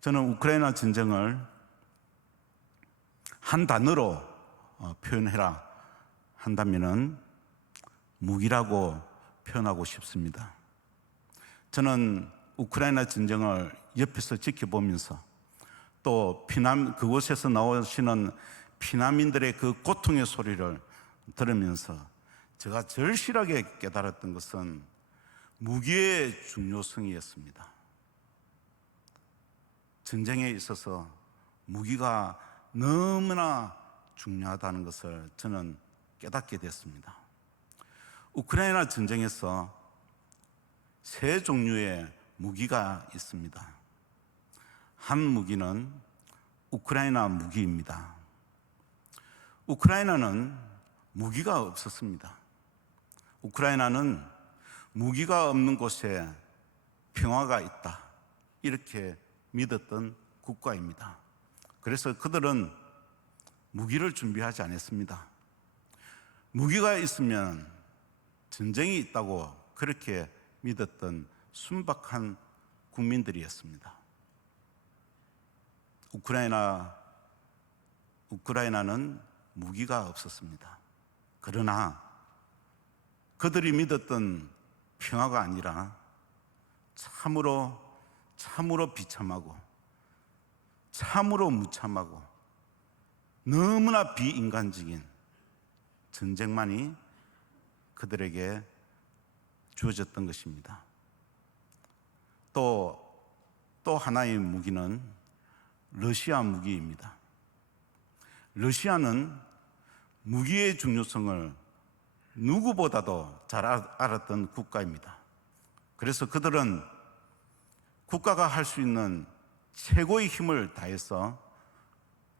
저는 우크라이나 전쟁을 한 단어로 표현해라 한다면은 무기라고 표현하고 싶습니다. 저는 우크라이나 전쟁을 옆에서 지켜보면서 또 그곳에서 나오시는 피난민들의 그 고통의 소리를 들으면서 제가 절실하게 깨달았던 것은 무기의 중요성이었습니다. 전쟁에 있어서 무기가 너무나 중요하다는 것을 저는 깨닫게 됐습니다. 우크라이나 전쟁에서 세 종류의 무기가 있습니다. 한 무기는 우크라이나 무기입니다. 우크라이나는 무기가 없었습니다. 우크라이나는 무기가 없는 곳에 평화가 있다, 이렇게 믿었던 국가입니다. 그래서 그들은 무기를 준비하지 않았습니다. 무기가 있으면 전쟁이 있다고 그렇게 믿었던 순박한 국민들이었습니다. 우크라이나는 무기가 없었습니다. 그러나 그들이 믿었던 평화가 아니라 참으로 비참하고 참으로 무참하고 너무나 비인간적인 전쟁만이 그들에게 주어졌던 것입니다. 또 하나의 무기는 러시아 무기입니다. 러시아는 무기의 중요성을 누구보다도 잘 알았던 국가입니다. 그래서 그들은 국가가 할 수 있는 최고의 힘을 다해서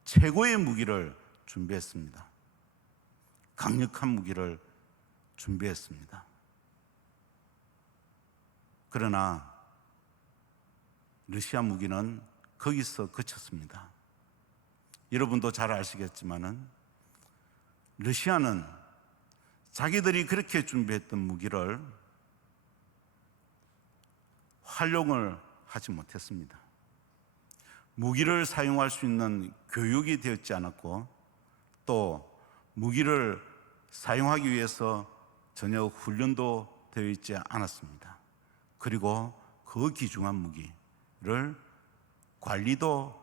최고의 무기를 준비했습니다. 강력한 무기를 준비했습니다. 그러나 러시아 무기는 거기서 그쳤습니다. 여러분도 잘 아시겠지만은 러시아는 자기들이 그렇게 준비했던 무기를 활용을 하지 못했습니다. 무기를 사용할 수 있는 교육이 되었지 않았고, 또 무기를 사용하기 위해서 전혀 훈련도 되어 있지 않았습니다. 그리고 그 귀중한 무기를 관리도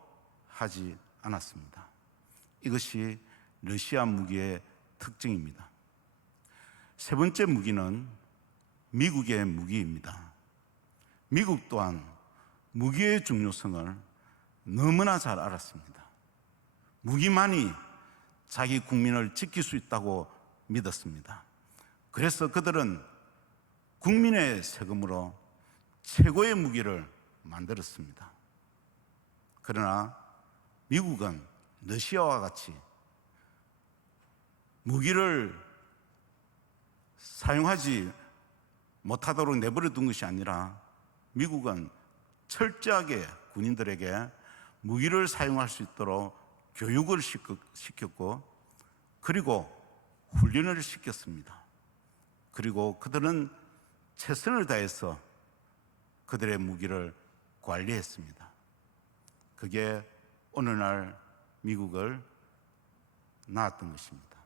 하지 않았습니다. 이것이 러시아 무기의 특징입니다. 세 번째 무기는 미국의 무기입니다. 미국 또한 무기의 중요성을 너무나 잘 알았습니다. 무기만이 자기 국민을 지킬 수 있다고 믿었습니다. 그래서 그들은 국민의 세금으로 최고의 무기를 만들었습니다. 그러나 미국은 러시아와 같이 무기를 사용하지 못하도록 내버려 둔 것이 아니라 미국은 철저하게 군인들에게 무기를 사용할 수 있도록 교육을 시켰고, 그리고 훈련을 시켰습니다. 그리고 그들은 최선을 다해서 그들의 무기를 관리했습니다. 그게 오늘날 미국을 낳았던 것입니다.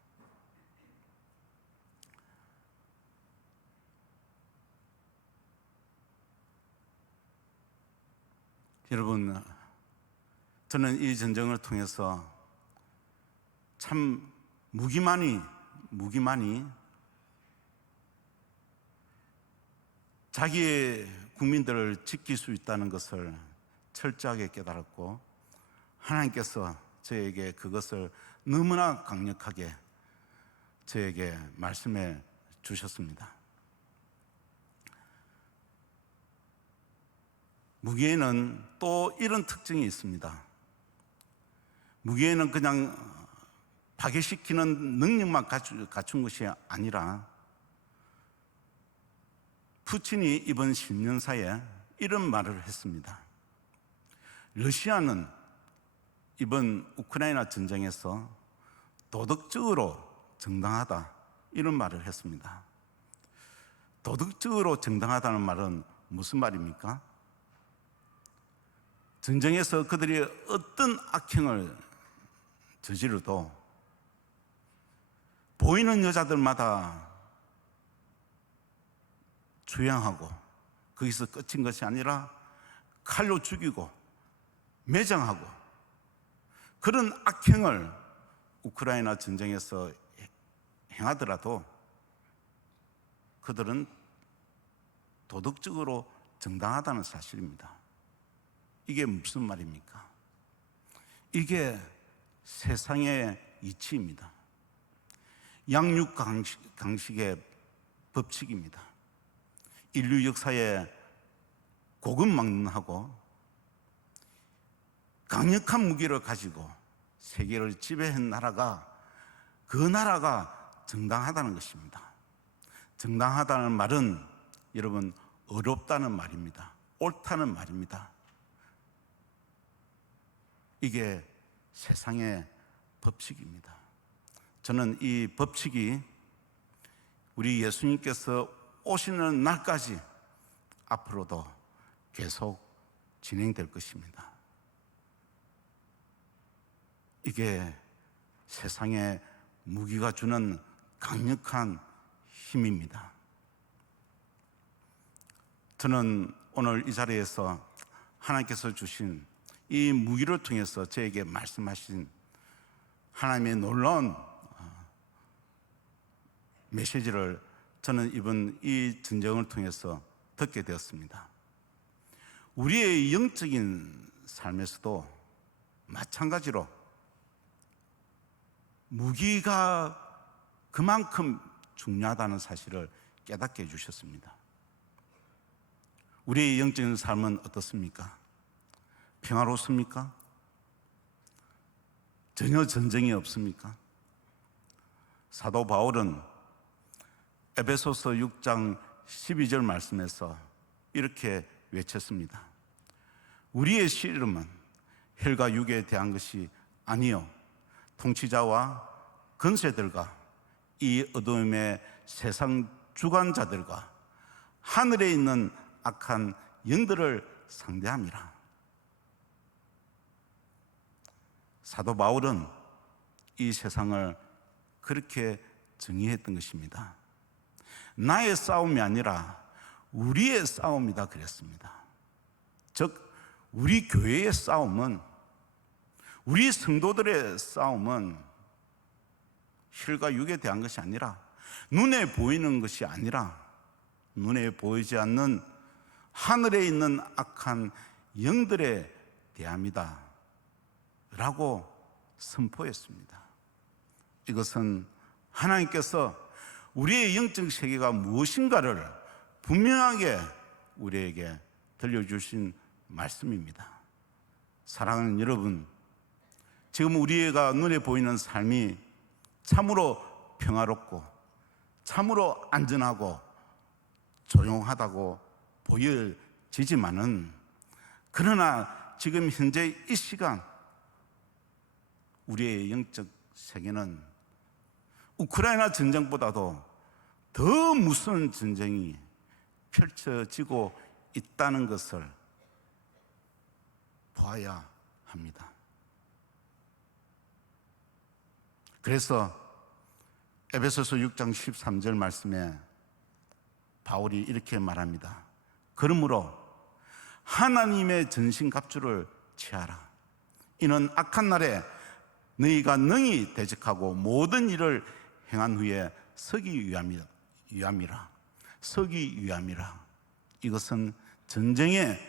여러분, 저는 이 전쟁을 통해서 참 무기만이 자기의 국민들을 지킬 수 있다는 것을 철저하게 깨달았고, 하나님께서 저에게 그것을 너무나 강력하게 저에게 말씀해 주셨습니다. 무기에는 또 이런 특징이 있습니다. 무기에는 그냥 파괴시키는 능력만 갖춘 것이 아니라, 푸틴이 이번 10년 사이에 이런 말을 했습니다. 러시아는 이번 우크라이나 전쟁에서 도덕적으로 정당하다, 이런 말을 했습니다. 도덕적으로 정당하다는 말은 무슨 말입니까? 전쟁에서 그들이 어떤 악행을 저지르도 보이는 여자들마다 주양하고 거기서 끝인 것이 아니라 칼로 죽이고 매장하고 그런 악행을 우크라이나 전쟁에서 행하더라도 그들은 도덕적으로 정당하다는 사실입니다. 이게 무슨 말입니까? 이게 세상의 이치입니다. 양육강식의 법칙입니다. 인류 역사에 고군망론하고 강력한 무기를 가지고 세계를 지배한 나라가 그 나라가 정당하다는 것입니다. 정당하다는 말은 여러분 어렵다는 말입니다. 옳다는 말입니다. 이게 세상의 법칙입니다. 저는 이 법칙이 우리 예수님께서 오시는 날까지 앞으로도 계속 진행될 것입니다. 이게 세상의 무기가 주는 강력한 힘입니다. 저는 오늘 이 자리에서 하나님께서 주신 이 무기를 통해서 저에게 말씀하신 하나님의 놀라운 메시지를 저는 이번 이 전쟁을 통해서 듣게 되었습니다. 우리의 영적인 삶에서도 마찬가지로 무기가 그만큼 중요하다는 사실을 깨닫게 해주셨습니다. 우리의 영적인 삶은 어떻습니까? 평화롭습니까? 전혀 전쟁이 없습니까? 사도 바울은 에베소서 6장 12절 말씀에서 이렇게 외쳤습니다. 우리의 씨름은 혈과 육에 대한 것이 아니요 통치자와 권세들과 이 어둠의 세상 주관자들과 하늘에 있는 악한 영들을 상대함이라. 사도 바울은 이 세상을 그렇게 정의했던 것입니다. 나의 싸움이 아니라 우리의 싸움이다 그랬습니다. 즉 우리 교회의 싸움은, 우리 성도들의 싸움은 혈과 육에 대한 것이 아니라, 눈에 보이는 것이 아니라 눈에 보이지 않는 하늘에 있는 악한 영들에 대함이다 라고 선포했습니다. 이것은 하나님께서 우리의 영적 세계가 무엇인가를 분명하게 우리에게 들려주신 말씀입니다. 사랑하는 여러분, 지금 우리가 눈에 보이는 삶이 참으로 평화롭고 참으로 안전하고 조용하다고 보여지지만은, 그러나 지금 현재 이 시간 우리의 영적 세계는 우크라이나 전쟁보다도 더 무서운 전쟁이 펼쳐지고 있다는 것을 보아야 합니다. 그래서 에베소서 6장 13절 말씀에 바울이 이렇게 말합니다. 그러므로 하나님의 전신갑주를 취하라. 이는 악한 날에 너희가 능히 대적하고 모든 일을 행한 후에 서기 위함이라. 서기 위함이라. 이것은 전쟁의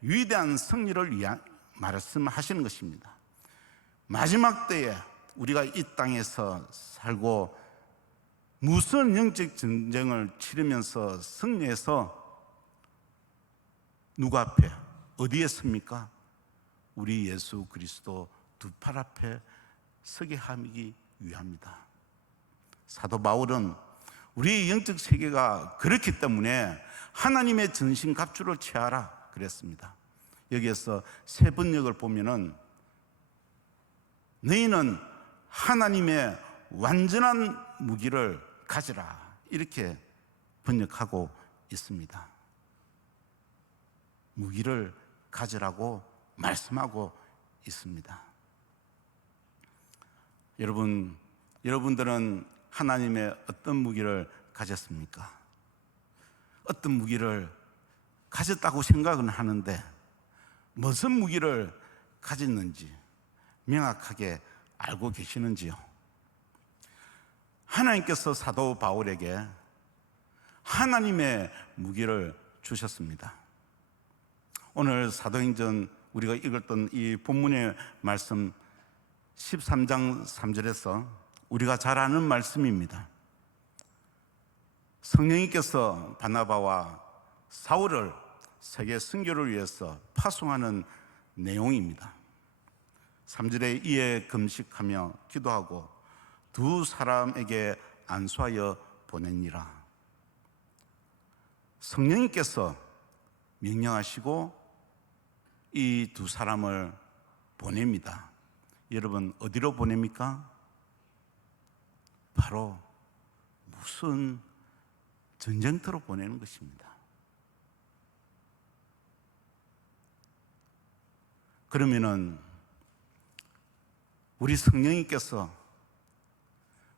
위대한 승리를 위한 말씀하시는 것입니다. 마지막 때에 우리가 이 땅에서 살고 무슨 영적 전쟁을 치르면서 승리해서 누구 앞에, 어디에 섭니까? 우리 예수 그리스도 두 팔 앞에 서게 하기 위함이다. 사도 바울은 우리의 영적 세계가 그렇기 때문에 하나님의 전신갑주를 취하라 그랬습니다. 여기에서 세 번역을 보면은 너희는 하나님의 완전한 무기를 가지라 이렇게 번역하고 있습니다. 무기를 가지라고 말씀하고 있습니다. 여러분들은 하나님의 어떤 무기를 가졌습니까? 어떤 무기를 가졌다고 생각은 하는데 무슨 무기를 가졌는지 명확하게 알고 계시는지요? 하나님께서 사도 바울에게 하나님의 무기를 주셨습니다. 오늘 사도행전 우리가 읽었던 이 본문의 말씀 13장 3절에서 우리가 잘 아는 말씀입니다. 성령님께서 바나바와 사울을 세계 선교를 위해서 파송하는 내용입니다. 3절에 이에 금식하며 기도하고 두 사람에게 안수하여 보내니라. 성령님께서 명령하시고 이 두 사람을 보냅니다. 여러분, 어디로 보냅니까? 바로 무슨 전쟁터로 보내는 것입니다. 그러면은 우리 성령님께서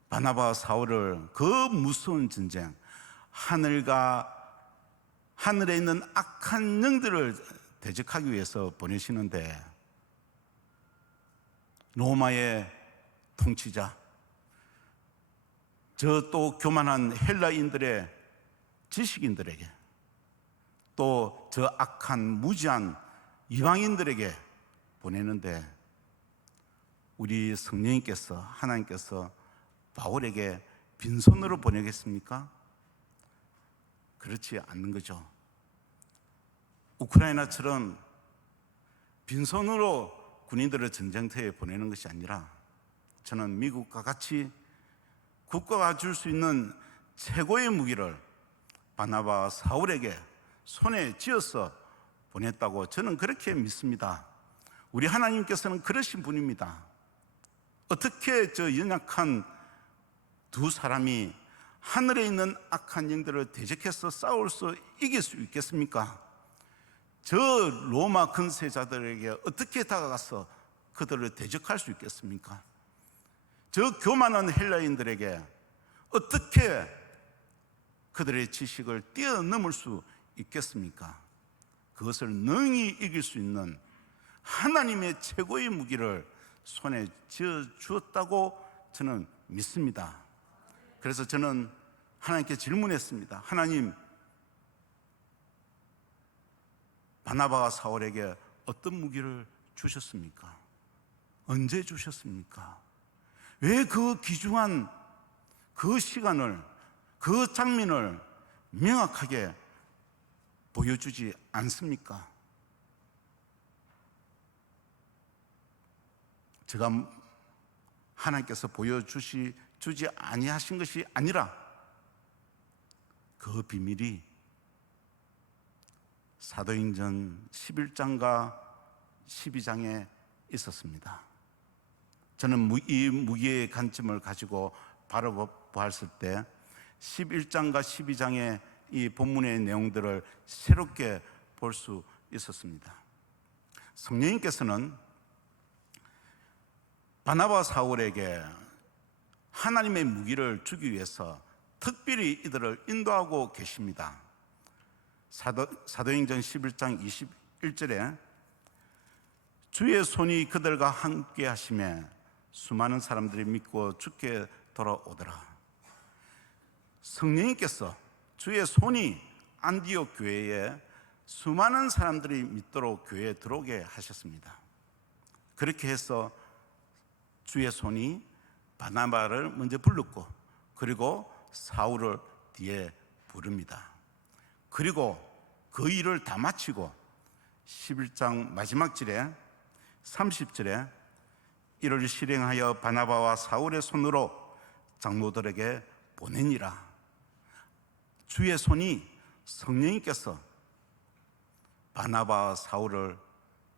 바나바와 사울을 그 무서운 전쟁, 하늘에 있는 악한 영들을 대적하기 위해서 보내시는데, 로마의 통치자, 저 또 교만한 헬라인들의 지식인들에게, 또 저 악한 무지한 이방인들에게 보내는데, 우리 성령님께서, 하나님께서 바울에게 빈손으로 보내겠습니까? 그렇지 않는 거죠. 우크라이나처럼 빈손으로 군인들을 전쟁터에 보내는 것이 아니라, 저는 미국과 같이 국가가 줄 수 있는 최고의 무기를 바나바와 사울에게 손에 쥐어서 보냈다고 저는 그렇게 믿습니다. 우리 하나님께서는 그러신 분입니다. 어떻게 저 연약한 두 사람이 하늘에 있는 악한 영들을 대적해서 이길 수 있겠습니까? 저 로마 근세자들에게 어떻게 다가가서 그들을 대적할 수 있겠습니까? 저 교만한 헬라인들에게 어떻게 그들의 지식을 뛰어넘을 수 있겠습니까? 그것을 능히 이길 수 있는 하나님의 최고의 무기를 손에 쥐어 주었다고 저는 믿습니다. 그래서 저는 하나님께 질문했습니다. 하나님, 바나바와 사울에게 어떤 무기를 주셨습니까? 언제 주셨습니까? 왜 그 귀중한 그 시간을, 그 장면을 명확하게 보여주지 않습니까? 제가 하나님께서 보여주지 아니하신 것이 아니라 그 비밀이 사도행전 11장과 12장에 있었습니다. 저는 이 무기의 관점을 가지고 바라보았을 때 11장과 12장의 이 본문의 내용들을 새롭게 볼 수 있었습니다. 성령님께서는 바나바 사울에게 하나님의 무기를 주기 위해서 특별히 이들을 인도하고 계십니다. 사도행전 11장 21절에 주의 손이 그들과 함께 하심에 수많은 사람들이 믿고 주께 돌아오더라. 성령님께서 주의 손이 안디옥 교회에 수많은 사람들이 믿도록 교회에 들어오게 하셨습니다. 그렇게 해서 주의 손이 바나바를 먼저 불렀고, 그리고 사울을 뒤에 부릅니다. 그리고 그 일을 다 마치고 11장 마지막 절에 30절에 이를 실행하여 바나바와 사울의 손으로 장로들에게 보내니라. 주의 손이, 성령님께서 바나바와 사울을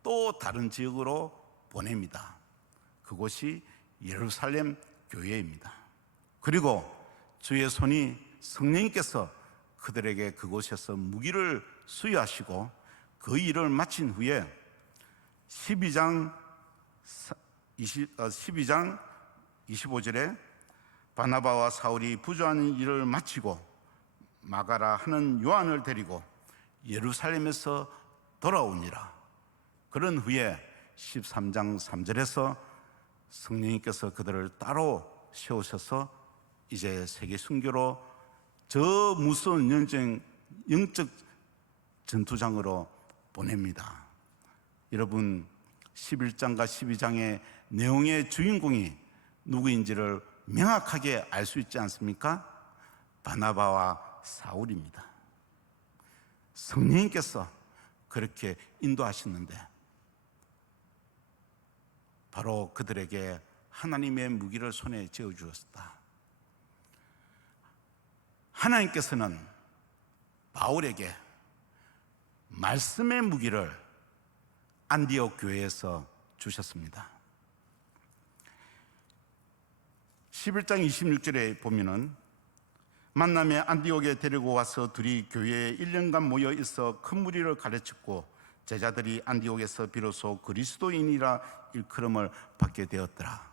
또 다른 지역으로 보냅니다. 그곳이 예루살렘 교회입니다. 그리고 주의 손이, 성령님께서 그들에게 그곳에서 무기를 수여하시고 그 일을 마친 후에 12장 25절에 바나바와 사울이 부조하는 일을 마치고 마가라 하는 요한을 데리고 예루살렘에서 돌아오니라. 그런 후에 13장 3절에서 성령님께서 그들을 따로 세우셔서 이제 세계 순교로 저 무서운 영적 전투장으로 보냅니다. 여러분, 11장과 12장의 내용의 주인공이 누구인지를 명확하게 알 수 있지 않습니까? 바나바와 사울입니다. 성령님께서 그렇게 인도하셨는데 바로 그들에게 하나님의 무기를 손에 쥐어주었다. 하나님께서는 바울에게 말씀의 무기를 안디옥 교회에서 주셨습니다. 11장 26절에 보면은 만남에 안디옥에 데리고 와서 둘이 교회에 1년간 모여 있어 큰 무리를 가르쳤고 제자들이 안디옥에서 비로소 그리스도인이라 일컬음을 받게 되었더라.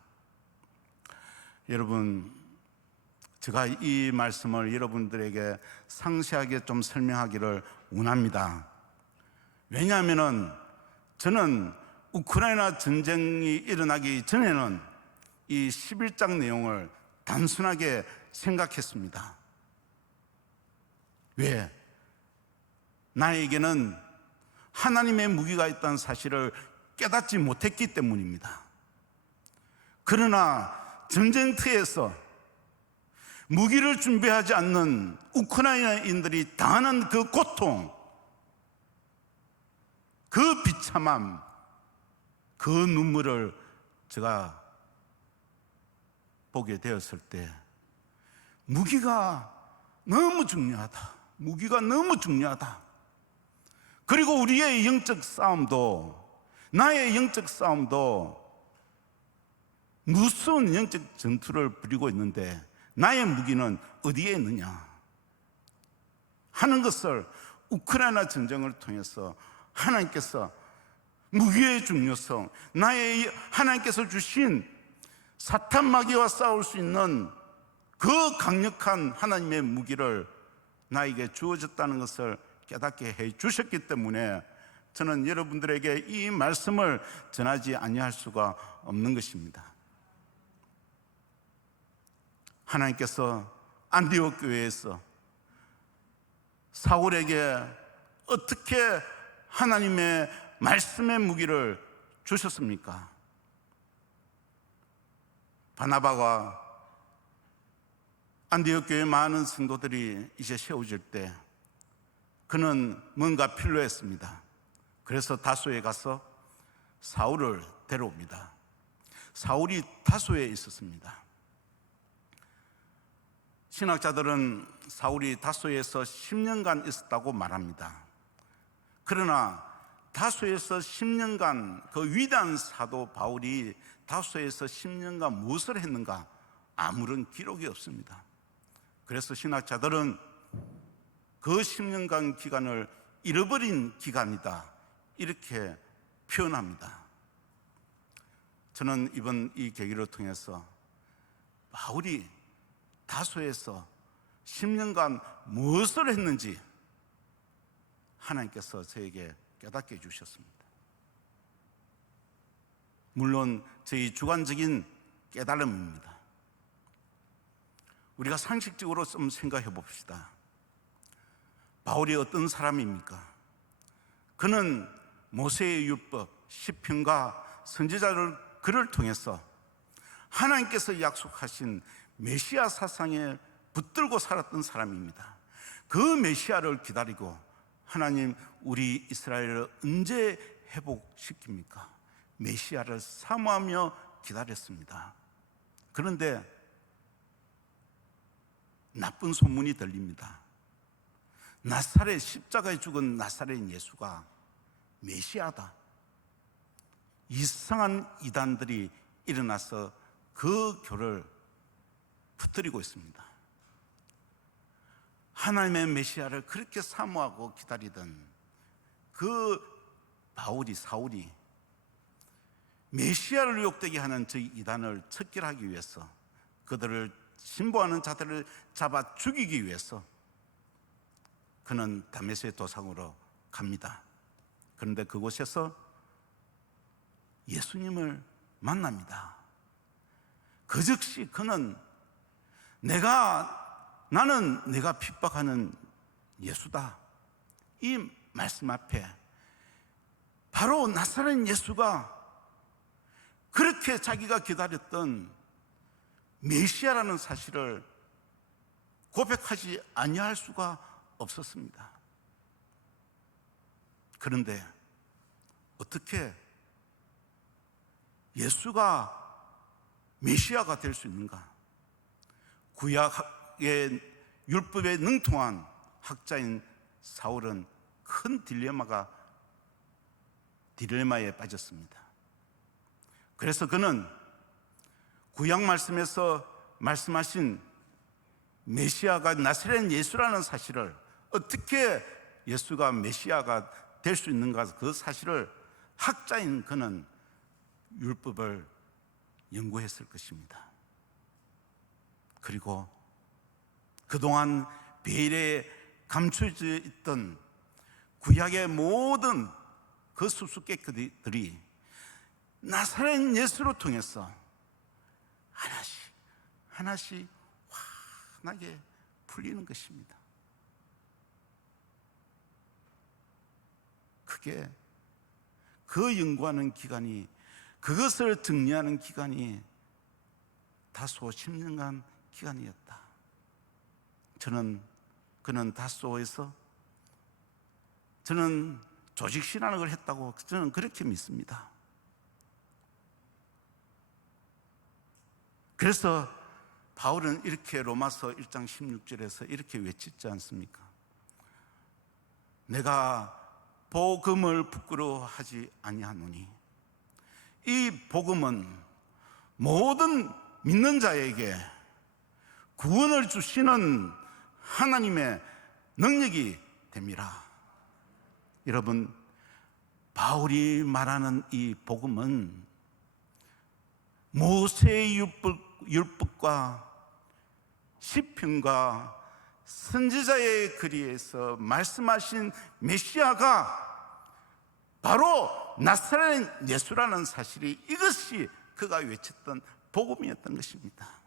여러분, 제가 이 말씀을 여러분들에게 상세하게 좀 설명하기를 원합니다. 왜냐하면 저는 우크라이나 전쟁이 일어나기 전에는 이 11장 내용을 단순하게 생각했습니다. 왜? 나에게는 하나님의 무기가 있다는 사실을 깨닫지 못했기 때문입니다. 그러나 전쟁터에서 무기를 준비하지 않는 우크라이나인들이 당하는 그 고통, 그 비참함, 그 눈물을 제가 보게 되었을 때 무기가 너무 중요하다. 무기가 너무 중요하다. 그리고 우리의 영적 싸움도, 나의 영적 싸움도 무서운 영적 전투를 벌이고 있는데 나의 무기는 어디에 있느냐 하는 것을 우크라이나 전쟁을 통해서 하나님께서 무기의 중요성, 나의 하나님께서 주신 사탄 마귀와 싸울 수 있는 그 강력한 하나님의 무기를 나에게 주어졌다는 것을 깨닫게 해 주셨기 때문에 저는 여러분들에게 이 말씀을 전하지 아니할 수가 없는 것입니다. 하나님께서 안디옥 교회에서 사울에게 어떻게 하나님의 말씀의 무기를 주셨습니까? 바나바와 안디옥 교회 많은 성도들이 이제 세워질 때 그는 뭔가 필요했습니다. 그래서 다소에 가서 사울을 데려옵니다. 사울이 다소에 있었습니다. 신학자들은 사울이 다소에서 10년간 있었다고 말합니다. 그러나 다소에서 10년간 그 위대한 사도 바울이 다소에서 10년간 무엇을 했는가 아무런 기록이 없습니다. 그래서 신학자들은 그 10년간 기간을 잃어버린 기간이다 이렇게 표현합니다. 저는 이번 이 계기를 통해서 바울이 다소에서 10년간 무엇을 했는지 하나님께서 저에게 깨닫게 해주셨습니다. 물론 저희 주관적인 깨달음입니다. 우리가 상식적으로 좀 생각해 봅시다. 바울이 어떤 사람입니까? 그는 모세의 율법, 시편과 선지자를 그를 통해서 하나님께서 약속하신 메시아 사상에 붙들고 살았던 사람입니다. 그 메시아를 기다리고 하나님 우리 이스라엘을 언제 회복시킵니까? 메시아를 사모하며 기다렸습니다. 그런데 나쁜 소문이 들립니다. 나사렛 십자가에 죽은 나사렛 예수가 메시아다. 이상한 이단들이 일어나서 그 교를 붙들이고 있습니다. 하나님의 메시아를 그렇게 사모하고 기다리던 그 사울이 메시아를 유혹되게 하는 저희 이단을 척결하기 위해서, 그들을 신봉하는 자들을 잡아 죽이기 위해서 그는 다메섹의 도상으로 갑니다. 그런데 그곳에서 예수님을 만납니다. 그 즉시 그는 나는 내가 핍박하는 예수다, 이 말씀 앞에 바로 나사렛 예수가 그렇게 자기가 기다렸던 메시아라는 사실을 고백하지 아니할 수가 없었습니다. 그런데 어떻게 예수가 메시아가 될 수 있는가? 구약의 율법에 능통한 학자인 사울은 큰 딜레마에 빠졌습니다. 그래서 그는 구약 말씀에서 말씀하신 메시아가 나사렛 예수라는 사실을, 어떻게 예수가 메시아가 될 수 있는가, 그 사실을 학자인 그는 율법을 연구했을 것입니다. 그리고 그동안 베일에 감춰져 있던 구약의 모든 그 수수께끼들이 나사렛 예수를 통해서 하나씩 환하게 풀리는 것입니다. 그게 그 연구하는 기간이, 그것을 정리하는 기간이 다소 10년간 기간이었다. 그는 다소에서 저는 조직신앙을 했다고 저는 그렇게 믿습니다. 그래서 바울은 이렇게 로마서 1장 16절에서 이렇게 외치지 않습니까? 내가 복음을 부끄러워하지 아니하노니, 이 복음은 모든 믿는 자에게 구원을 주시는 하나님의 능력이 됩니다. 여러분, 바울이 말하는 이 복음은 모세의 율법과 시편과 선지자의 글에서 말씀하신 메시아가 바로 나사렛 예수라는 사실이, 이것이 그가 외쳤던 복음이었던 것입니다.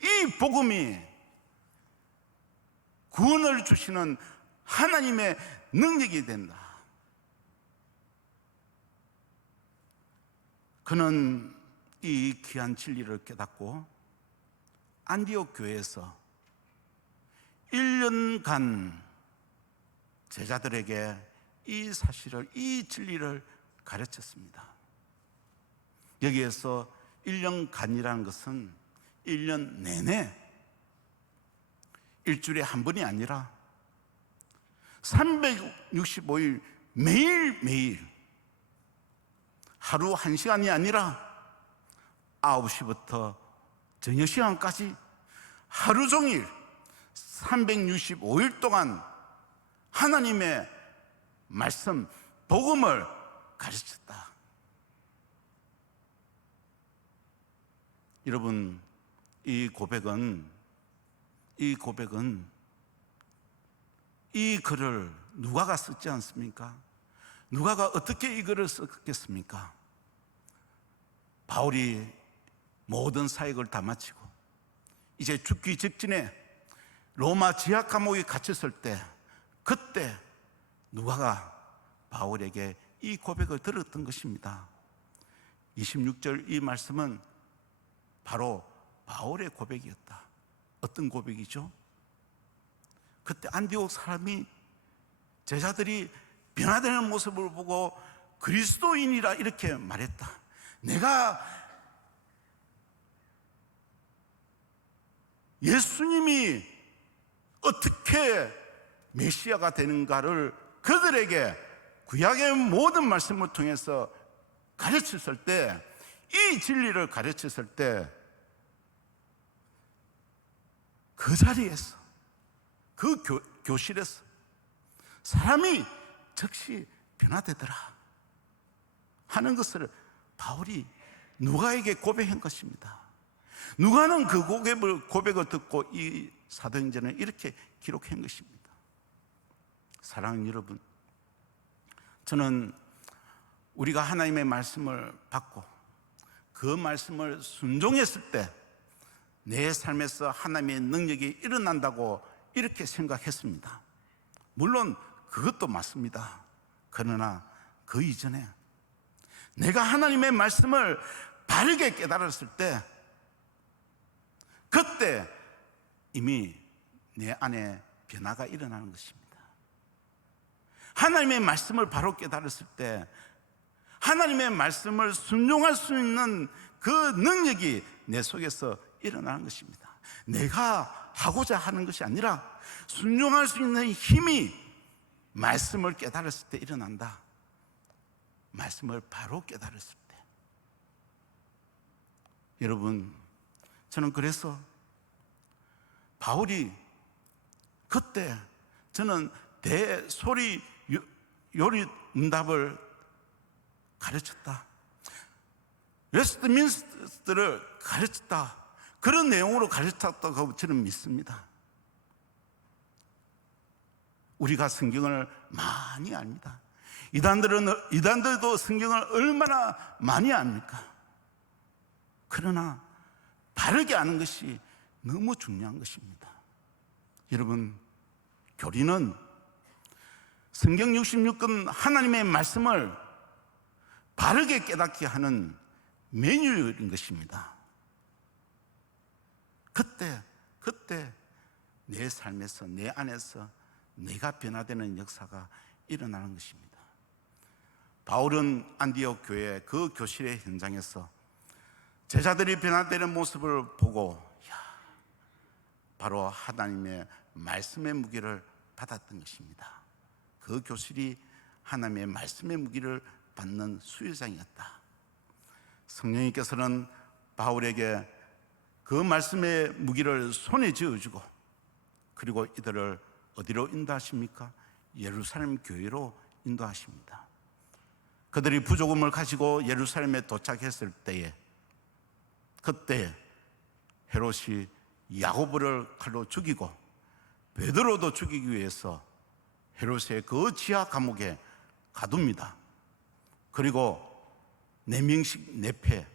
이 복음이 구원을 주시는 하나님의 능력이 된다. 그는 이 귀한 진리를 깨닫고 안디옥 교회에서 1년간 제자들에게 이 사실을, 이 진리를 가르쳤습니다. 여기에서 1년간이라는 것은 1년 내내, 일주일에 한 번이 아니라 365일 매일매일, 하루 1시간이 아니라 9시부터 저녁 시간까지 하루 종일 365일 동안 하나님의 말씀, 복음을 가르쳤다. 여러분, 이 고백은 이 글을 누가가 썼지 않습니까? 누가가 어떻게 이 글을 썼겠습니까? 바울이 모든 사역을 다 마치고 이제 죽기 직전에 로마 지하 감옥에 갇혔을 때, 그때 누가가 바울에게 이 고백을 들었던 것입니다. 26절 이 말씀은 바로 바울의 고백이었다. 어떤 고백이죠? 그때 안디옥 사람이, 제자들이 변화되는 모습을 보고 그리스도인이라 이렇게 말했다. 내가 예수님이 어떻게 메시아가 되는가를 그들에게 구약의 모든 말씀을 통해서 가르쳤을 때, 이 진리를 가르쳤을 때, 그 자리에서, 그 교실에서 사람이 즉시 변화되더라 하는 것을 바울이 누가에게 고백한 것입니다. 누가는 그 고백을 듣고 이 사도행전을 이렇게 기록한 것입니다. 사랑하는 여러분, 저는 우리가 하나님의 말씀을 받고 그 말씀을 순종했을 때 내 삶에서 하나님의 능력이 일어난다고 이렇게 생각했습니다. 물론 그것도 맞습니다. 그러나 그 이전에 내가 하나님의 말씀을 바르게 깨달았을 때, 그때 이미 내 안에 변화가 일어나는 것입니다. 하나님의 말씀을 바로 깨달았을 때 하나님의 말씀을 순종할 수 있는 그 능력이 내 속에서 일어나는 것입니다. 내가 하고자 하는 것이 아니라 순종할 수 있는 힘이 말씀을 깨달았을 때 일어난다. 말씀을 바로 깨달았을 때. 여러분, 저는 그래서 바울이 그때 저는 대소리 요리 응답을 가르쳤다, 웨스트민스터를 가르쳤다, 그런 내용으로 가르쳤다고 저는 믿습니다. 우리가 성경을 많이 압니다. 이단들도 성경을 얼마나 많이 압니까? 그러나 바르게 아는 것이 너무 중요한 것입니다. 여러분, 교리는 성경 66권 하나님의 말씀을 바르게 깨닫게 하는 매뉴얼인 것입니다. 그때 내 삶에서, 내 안에서 내가 변화되는 역사가 일어나는 것입니다. 바울은 안디옥 교회 그 교실의 현장에서 제자들이 변화되는 모습을 보고 바로 하나님의 말씀의 무게를 받았던 것입니다. 그 교실이 하나님의 말씀의 무게를 받는 수혜장이었다. 성령님께서는 바울에게 그 말씀의 무게를 손에 쥐어주고, 그리고 이들을 어디로 인도하십니까? 예루살렘 교회로 인도하십니다. 그들이 부조금을 가지고 예루살렘에 도착했을 때에, 그때 헤롯이 야고보를 칼로 죽이고 베드로도 죽이기 위해서 헤롯의 그 지하 감옥에 가둡니다. 그리고 4명씩 내패,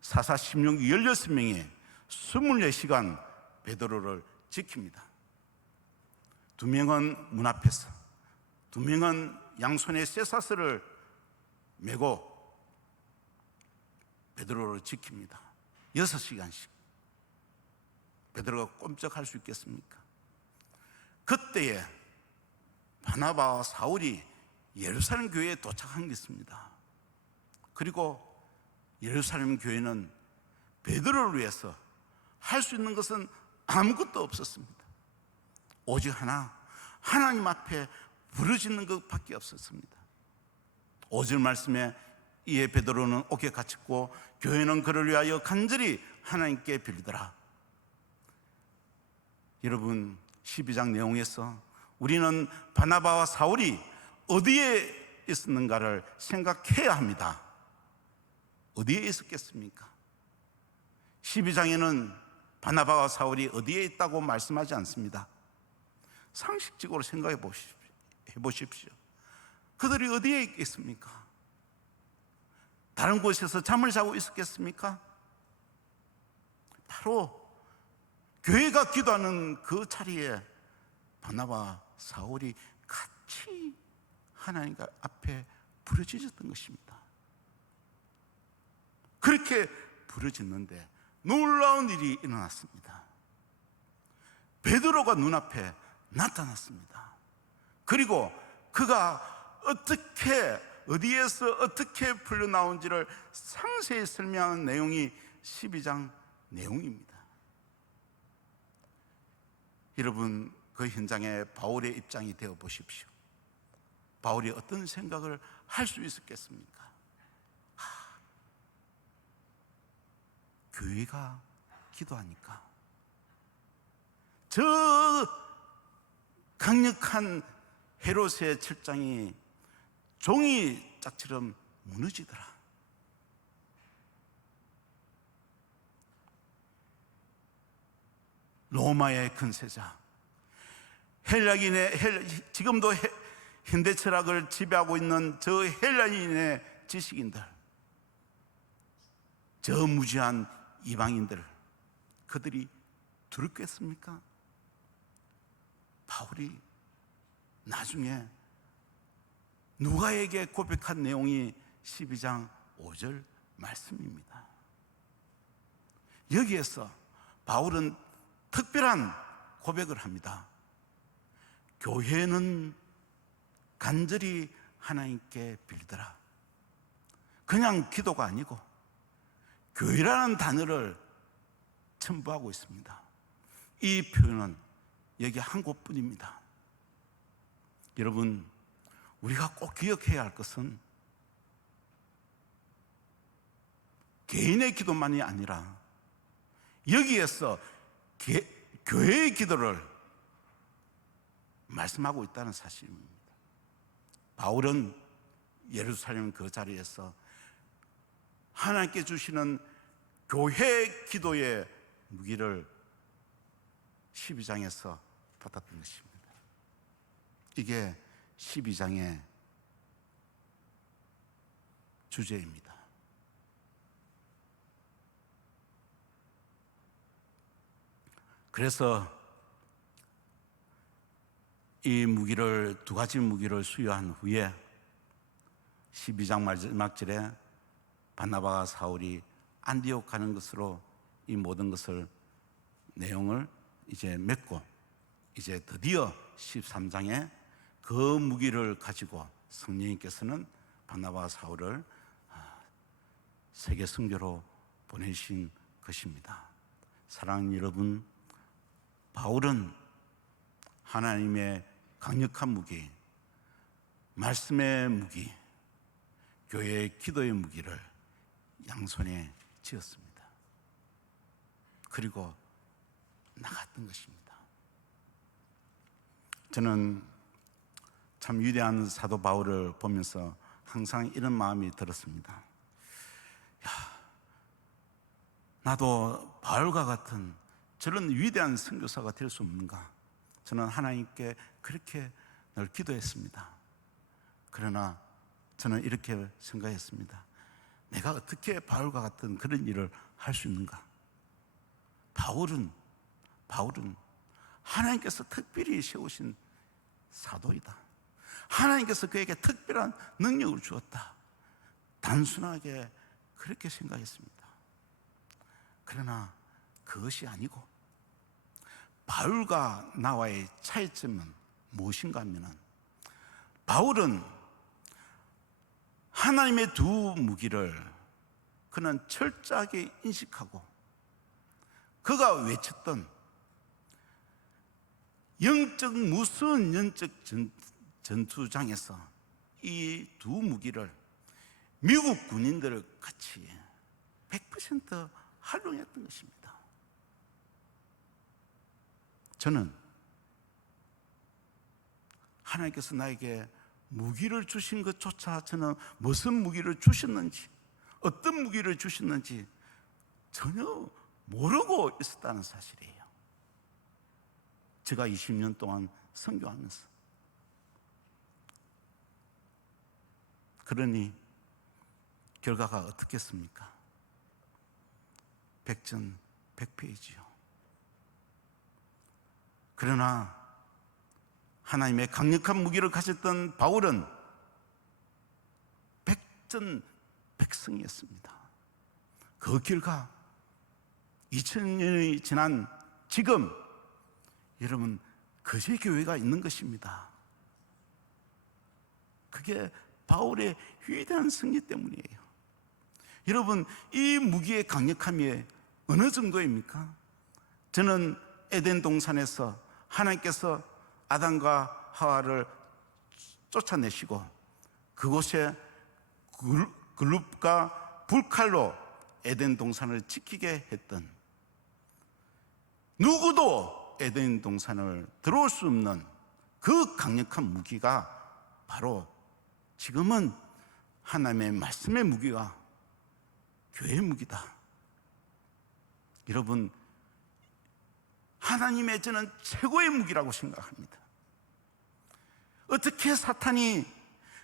사사 16, 16명이 24시간 베드로를 지킵니다. 2명은 문 앞에서, 2명은 양손에 쇠사슬을 메고 베드로를 지킵니다. 6시간씩. 베드로가 꼼짝할 수 있겠습니까? 그때에 바나바와 사울이 예루살렘 교회에 도착한 게 있습니다. 그리고 예루살렘 교회는 베드로를 위해서 할 수 있는 것은 아무것도 없었습니다. 오직 하나님 앞에 부르짖는 것밖에 없었습니다. 5절 말씀에 이에 베드로는 옥에 갇혔고 교회는 그를 위하여 간절히 하나님께 빌더라. 여러분, 12장 내용에서 우리는 바나바와 사울이 어디에 있었는가를 생각해야 합니다. 어디에 있었겠습니까? 12장에는 바나바와 사울이 어디에 있다고 말씀하지 않습니다. 상식적으로 생각해 보십시오. 그들이 어디에 있겠습니까? 다른 곳에서 잠을 자고 있었겠습니까? 바로 교회가 기도하는 그 자리에 바나바와 사울이 같이 하나님 앞에 부르짖었던 것입니다. 그렇게 부르짖는데 놀라운 일이 일어났습니다. 베드로가 눈앞에 나타났습니다. 그리고 그가 어디에서 어떻게 풀려나온지를 상세히 설명하는 내용이 12장 내용입니다. 여러분, 그 현장에 바울의 입장이 되어 보십시오. 바울이 어떤 생각을 할 수 있었겠습니까? 교회가 기도하니까 저 강력한 헤롯의 철장이 종이 짝처럼 무너지더라. 로마의 근세자, 지금도 현대 철학을 지배하고 있는 저 헬라인의 지식인들, 저 무지한 이방인들, 그들이 두렵겠습니까? 바울이 나중에 누가에게 고백한 내용이 12장 5절 말씀입니다. 여기에서 바울은 특별한 고백을 합니다. 교회는 간절히 하나님께 빌더라. 그냥 기도가 아니고 교회라는 단어를 첨부하고 있습니다. 이 표현은 여기 한 곳뿐입니다. 여러분, 우리가 꼭 기억해야 할 것은 개인의 기도만이 아니라 여기에서 교회의 기도를 말씀하고 있다는 사실입니다. 바울은 예루살렘 그 자리에서 하나님께 주시는 교회 기도의 무기를 12장에서 받았던 것입니다. 이게 12장의 주제입니다. 그래서 이 무기를, 두 가지 무기를 수여한 후에 12장 마지막 절에 바나바와 사울이 안디옥 가는 것으로 이 모든 것을 내용을 이제 맺고, 이제 드디어 13장에 그 무기를 가지고 성령님께서는 바나바와 사울을 세계 선교로 보내신 것입니다. 사랑하는 여러분, 바울은 하나님의 강력한 무기, 말씀의 무기, 교회의 기도의 무기를 양손에 쥐었습니다. 그리고 나갔던 것입니다. 저는 참 위대한 사도 바울을 보면서 항상 이런 마음이 들었습니다. 나도 바울과 같은 저런 위대한 선교사가 될 수 없는가? 저는 하나님께 그렇게 늘 기도했습니다. 그러나 저는 이렇게 생각했습니다. 내가 어떻게 바울과 같은 그런 일을 할 수 있는가? 바울은 하나님께서 특별히 세우신 사도이다. 하나님께서 그에게 특별한 능력을 주었다. 단순하게 그렇게 생각했습니다. 그러나 그것이 아니고 바울과 나와의 차이점은 무엇인가 하면, 바울은 하나님의 두 무기를 그는 철저하게 인식하고 그가 외쳤던 무서운 영적 전투장에서 이 두 무기를 미국 군인들 같이 100% 활용했던 것입니다. 저는 하나님께서 나에게 무기를 주신 것조차 저는 무슨 무기를 주셨는지, 어떤 무기를 주셨는지 전혀 모르고 있었다는 사실이에요. 제가 20년 동안 선교하면서. 그러니 결과가 어떻겠습니까? 백전백패이지요. 그러나 하나님의 강력한 무기를 가졌던 바울은 백전백승이었습니다. 그 결과 2000년이 지난 지금 여러분 거제 교회가 있는 것입니다. 그게 바울의 위대한 승리 때문이에요. 여러분, 이 무기의 강력함이 어느 정도입니까? 저는 에덴 동산에서 하나님께서 아담과 하와를 쫓아내시고 그곳에 글룹과 불칼로 에덴 동산을 지키게 했던, 누구도 에덴 동산을 들어올 수 없는 그 강력한 무기가 바로 지금은 하나님의 말씀의 무기가 교회의 무기다. 여러분, 하나님의 저는 최고의 무기라고 생각합니다. 어떻게 사탄이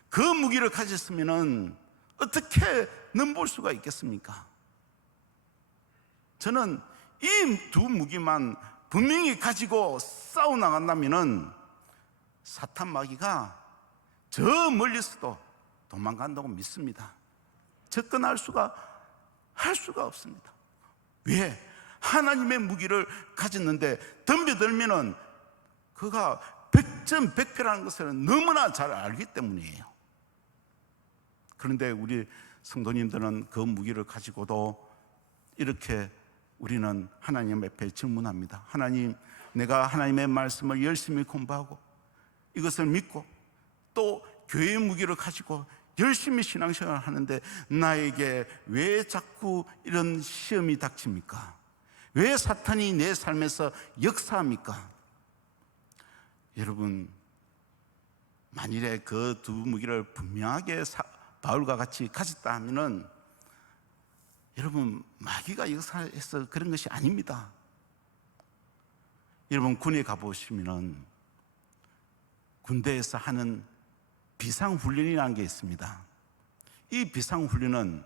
그 무기를 가졌으면 어떻게 넘볼 수가 있겠습니까? 저는 이 두 무기만 분명히 가지고 싸워나간다면 사탄 마귀가 저 멀리서도 도망간다고 믿습니다. 접근할 수가 없습니다. 왜? 하나님의 무기를 가졌는데 덤벼들면은 그가 백전백패라는 것을 너무나 잘 알기 때문이에요. 그런데 우리 성도님들은 그 무기를 가지고도 이렇게 우리는 하나님 앞에 질문합니다. 하나님, 내가 하나님의 말씀을 열심히 공부하고 이것을 믿고 또 교회의 무기를 가지고 열심히 신앙생활을 하는데 나에게 왜 자꾸 이런 시험이 닥칩니까? 왜 사탄이 내 삶에서 역사합니까? 여러분, 만일에 그 두 무기를 분명하게 바울과 같이 가졌다 하면은 여러분, 마귀가 역사해서 그런 것이 아닙니다. 여러분, 군에 가보시면은 군대에서 하는 비상훈련이라는 게 있습니다. 이 비상훈련은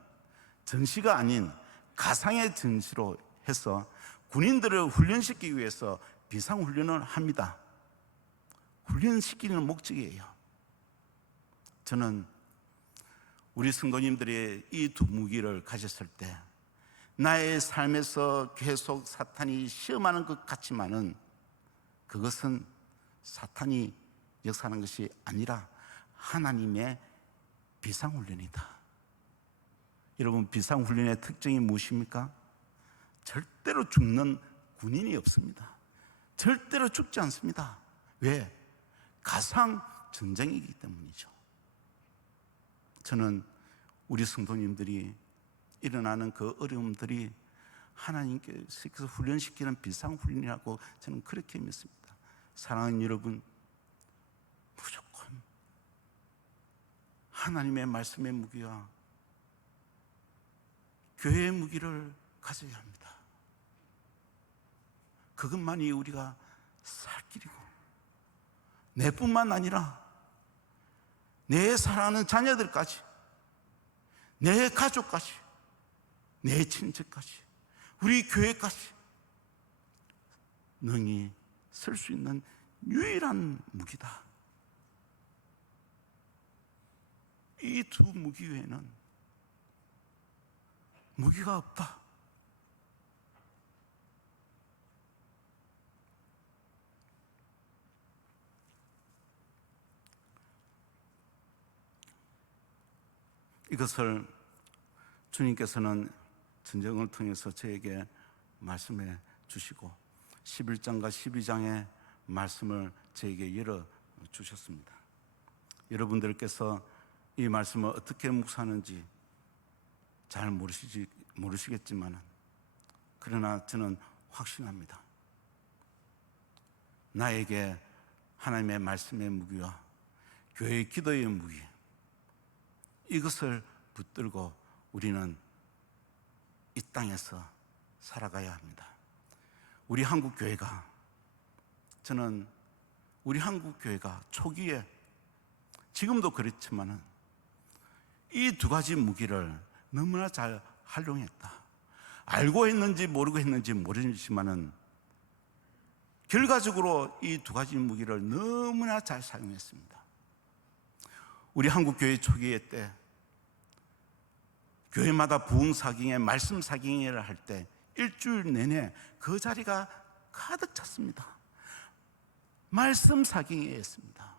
전시가 아닌 가상의 전시로 해서 군인들을 훈련시키기 위해서 비상훈련을 합니다. 훈련시키는 목적이에요. 저는 우리 성도님들이 이 두 무기를 가졌을 때 나의 삶에서 계속 사탄이 시험하는 것 같지만은 그것은 사탄이 역사하는 것이 아니라 하나님의 비상훈련이다. 여러분, 비상훈련의 특징이 무엇입니까? 절대로 죽는 군인이 없습니다. 절대로 죽지 않습니다. 왜? 가상 전쟁이기 때문이죠. 저는 우리 성도님들이 일어나는 그 어려움들이 하나님께서 훈련시키는 비상훈련이라고 저는 그렇게 믿습니다. 사랑하는 여러분, 무조건 하나님의 말씀의 무기와 교회의 무기를 가져야 합니다. 그것만이 우리가 살 길이고, 내뿐만 아니라 내 사랑하는 자녀들까지, 내 가족까지, 내 친척까지, 우리 교회까지 능히 쓸 수 있는 유일한 무기다. 이 두 무기 외에는 무기가 없다. 이것을 주님께서는 전쟁을 통해서 저에게 말씀해 주시고 11장과 12장의 말씀을 저에게 열어 주셨습니다. 여러분들께서 이 말씀을 어떻게 묵상하는지 잘 모르시겠지만 그러나 저는 확신합니다. 나에게 하나님의 말씀의 무기와 교회의 기도의 무기, 이것을 붙들고 우리는 이 땅에서 살아가야 합니다. 우리 한국 교회가, 저는 우리 한국 교회가 초기에, 지금도 그렇지만은 이 두 가지 무기를 너무나 잘 활용했다. 알고 했는지 모르고 했는지 모르지만은 결과적으로 이 두 가지 무기를 너무나 잘 사용했습니다. 우리 한국 교회 초기에 때 교회마다 부흥사경회, 말씀사경회를 할 때 일주일 내내 그 자리가 가득 찼습니다. 말씀사경회였습니다.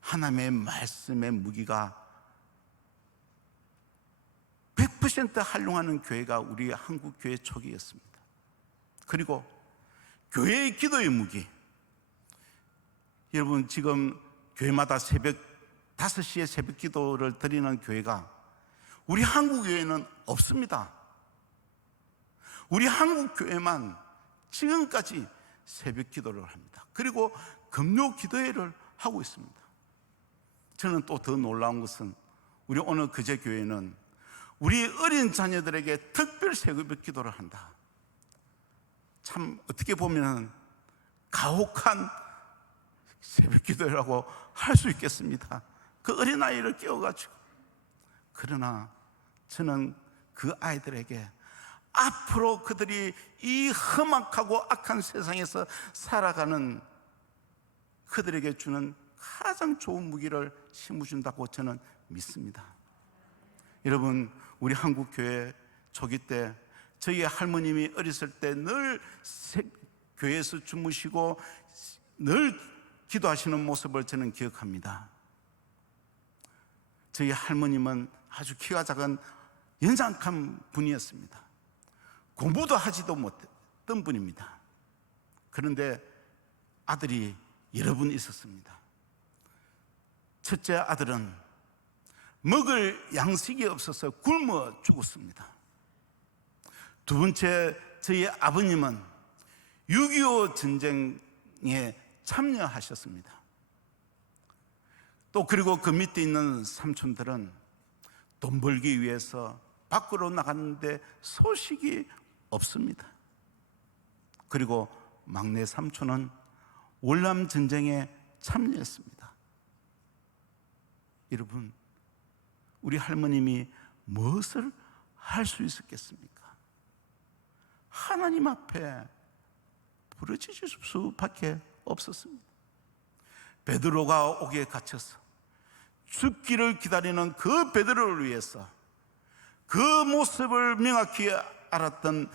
하나님의 말씀의 무기가 100% 활용하는 교회가 우리 한국 교회 초기였습니다. 그리고 교회의 기도의 무기, 여러분 지금 교회마다 새벽 5시에 새벽 기도를 드리는 교회가 우리 한국 교회는 없습니다. 우리 한국 교회만 지금까지 새벽 기도를 합니다. 그리고 금요 기도회를 하고 있습니다. 저는 또 더 놀라운 것은 우리 오늘 그제 교회는 우리 어린 자녀들에게 특별 새벽 기도를 한다. 참 어떻게 보면 가혹한 새벽 기도라고 할 수 있겠습니다. 그 어린아이를 깨워가지고. 그러나 저는 그 아이들에게 앞으로 그들이 이 험악하고 악한 세상에서 살아가는 그들에게 주는 가장 좋은 무기를 심어준다고 저는 믿습니다. 여러분, 우리 한국교회 초기 때 저희 할머님이 어렸을 때 늘 교회에서 주무시고 늘 기도하시는 모습을 저는 기억합니다. 저희 할머님은 아주 키가 작은 연장한 분이었습니다. 공부도 하지도 못했던 분입니다. 그런데 아들이 여러 분 있었습니다. 첫째 아들은 먹을 양식이 없어서 굶어 죽었습니다. 두 번째, 저희 아버님은 6.25 전쟁에 참여하셨습니다. 또 그리고 그 밑에 있는 삼촌들은 돈 벌기 위해서 밖으로 나갔는데 소식이 없습니다. 그리고 막내 삼촌은 월남 전쟁에 참여했습니다. 여러분, 우리 할머님이 무엇을 할 수 있었겠습니까? 하나님 앞에 부르짖을 수밖에 없었습니다. 베드로가 옥에 갇혀서 죽기를 기다리는 그 베드로를 위해서 그 모습을 명확히 알았던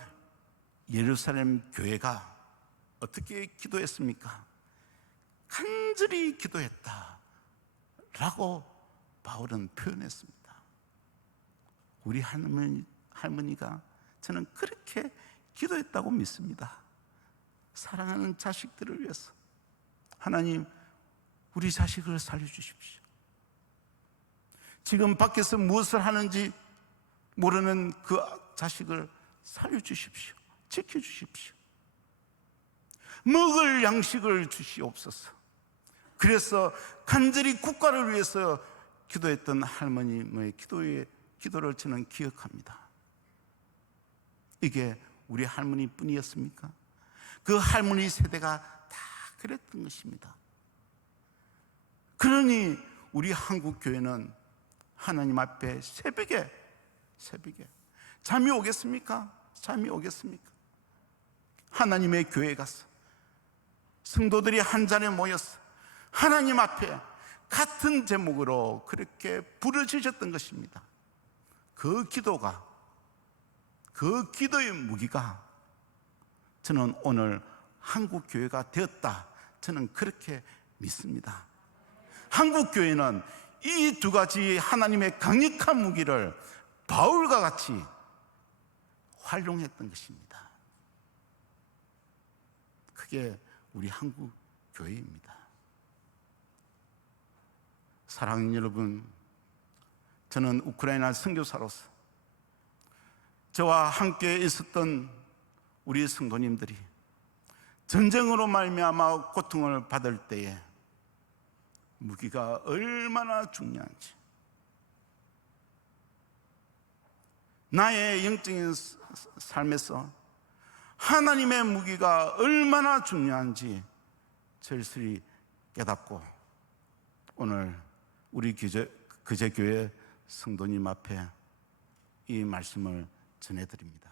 예루살렘 교회가 어떻게 기도했습니까? 간절히 기도했다 라고 바울은 표현했습니다. 우리 할머니가 저는 그렇게 기도했다고 믿습니다. 사랑하는 자식들을 위해서 하나님, 우리 자식을 살려주십시오. 지금 밖에서 무엇을 하는지 모르는 그 자식을 살려주십시오. 지켜주십시오. 먹을 양식을 주시옵소서. 그래서 간절히 국가를 위해서 기도했던 할머님의 기도를 저는 기억합니다. 이게 우리 할머니 뿐이었습니까? 그 할머니 세대가 다 그랬던 것입니다. 그러니 우리 한국교회는 하나님 앞에 새벽에 잠이 오겠습니까? 잠이 오겠습니까? 하나님의 교회에 가서 성도들이 한 자리에 모여서 하나님 앞에 같은 제목으로 그렇게 부르짖었던 것입니다. 그 기도의 무기가 저는 오늘 한국교회가 되었다, 저는 그렇게 믿습니다. 한국교회는 이 두 가지 하나님의 강력한 무기를 바울과 같이 활용했던 것입니다. 그게 우리 한국교회입니다. 사랑하는 여러분, 저는 우크라이나 선교사로서 저와 함께 있었던 우리 성도님들이 전쟁으로 말미암아 고통을 받을 때에 무기가 얼마나 중요한지, 나의 영적인 삶에서 하나님의 무기가 얼마나 중요한지 절실히 깨닫고 오늘 우리 그제교회 성도님 앞에 이 말씀을 전해드립니다.